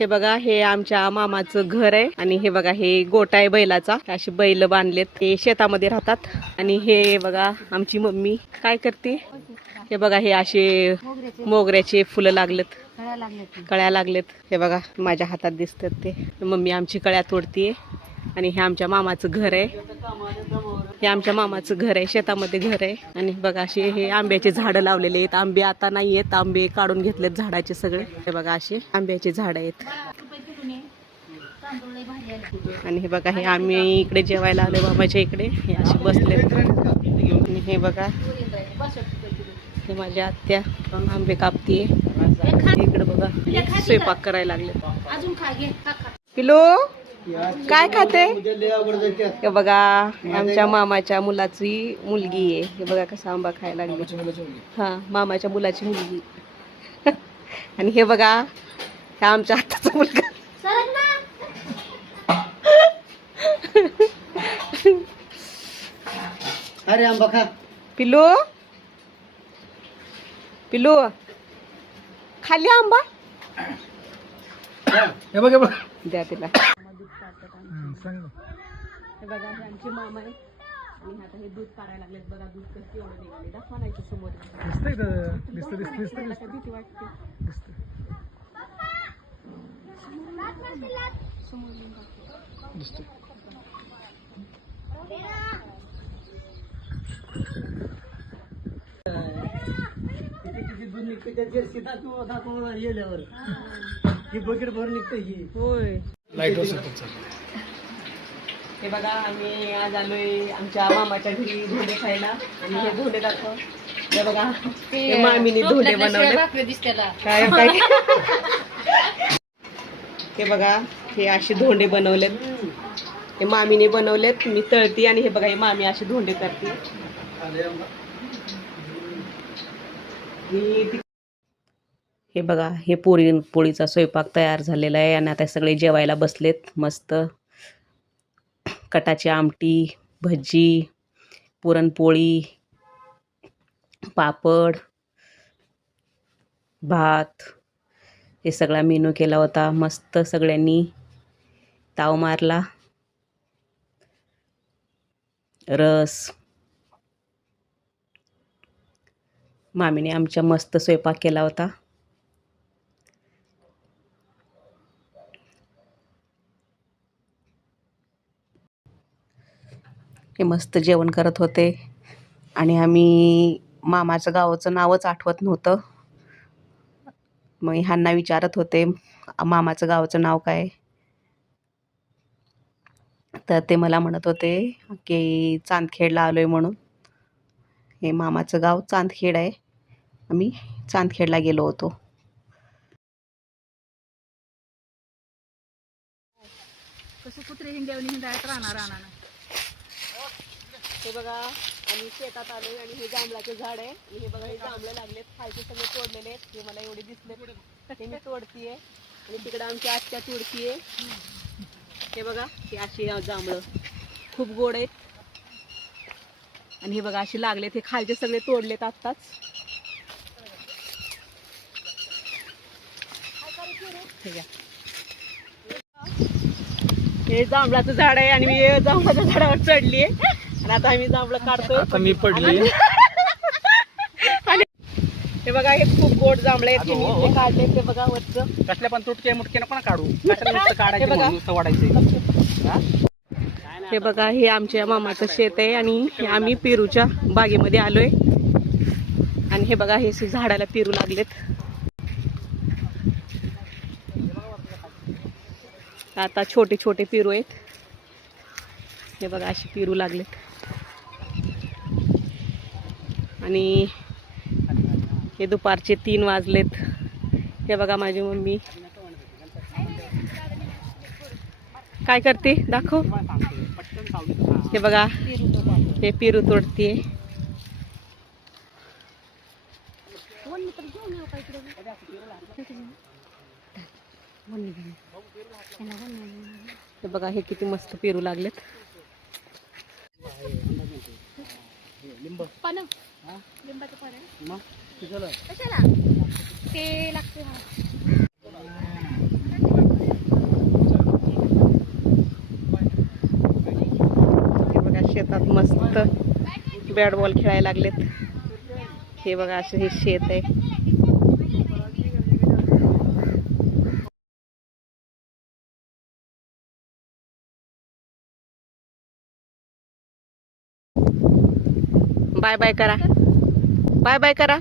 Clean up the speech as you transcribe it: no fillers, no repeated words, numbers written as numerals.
हे बघा, हे आमच्या मामाचं घर आहे आणि हे बघा, हे गोटा आहे बैलाचा. अशी बैल बांधलेत, हे शेतामध्ये राहतात. आणि हे बघा आमची मम्मी काय करते. हे बघा, हे असे मोगऱ्याचे फुलं लागलेत, कळ्या लागलेत. हे बघा माझ्या हातात दिसतात ते. मम्मी आमची कळ्या तोडतीये. आणि हे आमच्या मामाचं घर आहे. हे आमच्या मामाचं घर आहे, शेतामध्ये घर आहे. आणि बघा असे हे आंब्याचे झाडं लावलेले आहेत. आंबे आता नाही आहेत, आंबे काढून घेतलेत झाडाचे सगळे. हे बघा असे आंब्याचे झाड आहेत. आणि हे बघा, हे आम्ही इकडे जेवायला आलोय मामाच्या इकडे. हे असे बसलेत. आणि हे बघा, हे माझ्या आत्या आंबे कापतीये. इकडे बघा स्वयंपाक करायला लागले. पिलो काय खाते. हे बघा आमच्या मामाच्या मुलाची मुलगी आहे. हे बघा कसा आंबा खायला लागली. हा, मामाच्या मुलाची मुलगी. आणि हे बघा, हा आमच्या हाताचा मुलगा. अरे आंबा खा. पिलू पिलू खाली आंबा हे बघ द्या तिला. हे बघा, हे आमचे मामा आहे. आणि आता हे दूध काढायला लागलेत. बघा दूध कसं एवढं निघाले. दाखवा नाही समोर. भीती वाटते. दूध निघते त्या जर्सी दाखवून गेल्यावर ही बकेट भर निघते ही. होय. हे बघा, आम्ही आज आलोय आमच्या मामाच्या घरी धोंडे खायला. आणि हे धोंडे दाखव. हे बघा, हे मामीने धोंडे बनवले. काय काय हे बघा, हे असे धोंडे बनवलेत. हे मामीने बनवलेत, मी तळती. आणि हे बघा, हे मामी असे धोंडे करते. हे बघा, हे पोळीचा स्वयंपाक तयार झालेला आहे. आणि आता सगळे जेवायला बसलेत. मस्त कटाची आमटी, भजी, पुरणपोळी, पापड, भात, हे सगळा मेनू केला होता. मस्त सगळ्यांनी ताव मारला. रस. मामीने आमच्या मस्त स्वयंपाक केला होता. हे मस्त जेवण करत होते. आणि आम्ही मामाचं गावाचं नावच आठवत नव्हतं. मग ह्यांना विचारत होते मामाचं गावाचं नाव काय. तर ते मला म्हणत होते की चांदखेडला आलोय म्हणून. हे मामाचं गाव चांदखेड आहे. आम्ही चांदखेडला गेलो होतो. कसं कुत्रे हिंड्यावनी हिंडायत राहणार. हे बघा, आम्ही शेतात आलोय. आणि हे जांभळाचे झाड आहे. आणि हे बघा, हे जांभळे लागलेत. खायचे सगळे तोडलेले आहेत. हे मला एवढे दिसले. हे मी तोडतीये. आणि तिकडे आमची आत्या तोडतीये. हे बघा, हे अशी जांभळं खूप गोड आहेत. आणि हे बघा अशी लागलेत. हे खालचे सगळे तोडलेत आत्ताच. हे जांभळाचं झाड आहे. आणि मी जांभळाच्या झाडावर चढलीये. आणि आता आम्ही जांभळं काढतोय. आता मी पडली. हे बघा, हे खूप गोड जांभळे आहेत. हे काढले ते बघा वरचं. कसल्या पण तुटके मुटके नको ना काढू. काढायचं वाढायचं. हे बघा, हे आमच्या मामाचं शेत आहे. आणि आम्ही पेरूच्या बागेमध्ये आलोय. आणि हे बघा, हे झाडाला पेरू लागलेत. आता छोटे छोटे पेरू आहेत. हे बघा असे पेरू लागलेत. आणि हे दुपारचे 3 वाजलेत. हे बघा माझी मम्मी काय करते दाखव. हे बघा, हे पेरू तोडते. हे बघा, हे किती मस्त पेरू लागलेत. पानं लिंबाचं पानं कशाला ते लागते मला. मैदानात मस्त बॅट बॉल खेळायला लागलेत. हे बघा असं हे शेत आहे. बाय बाय करा, बाय बाय करा.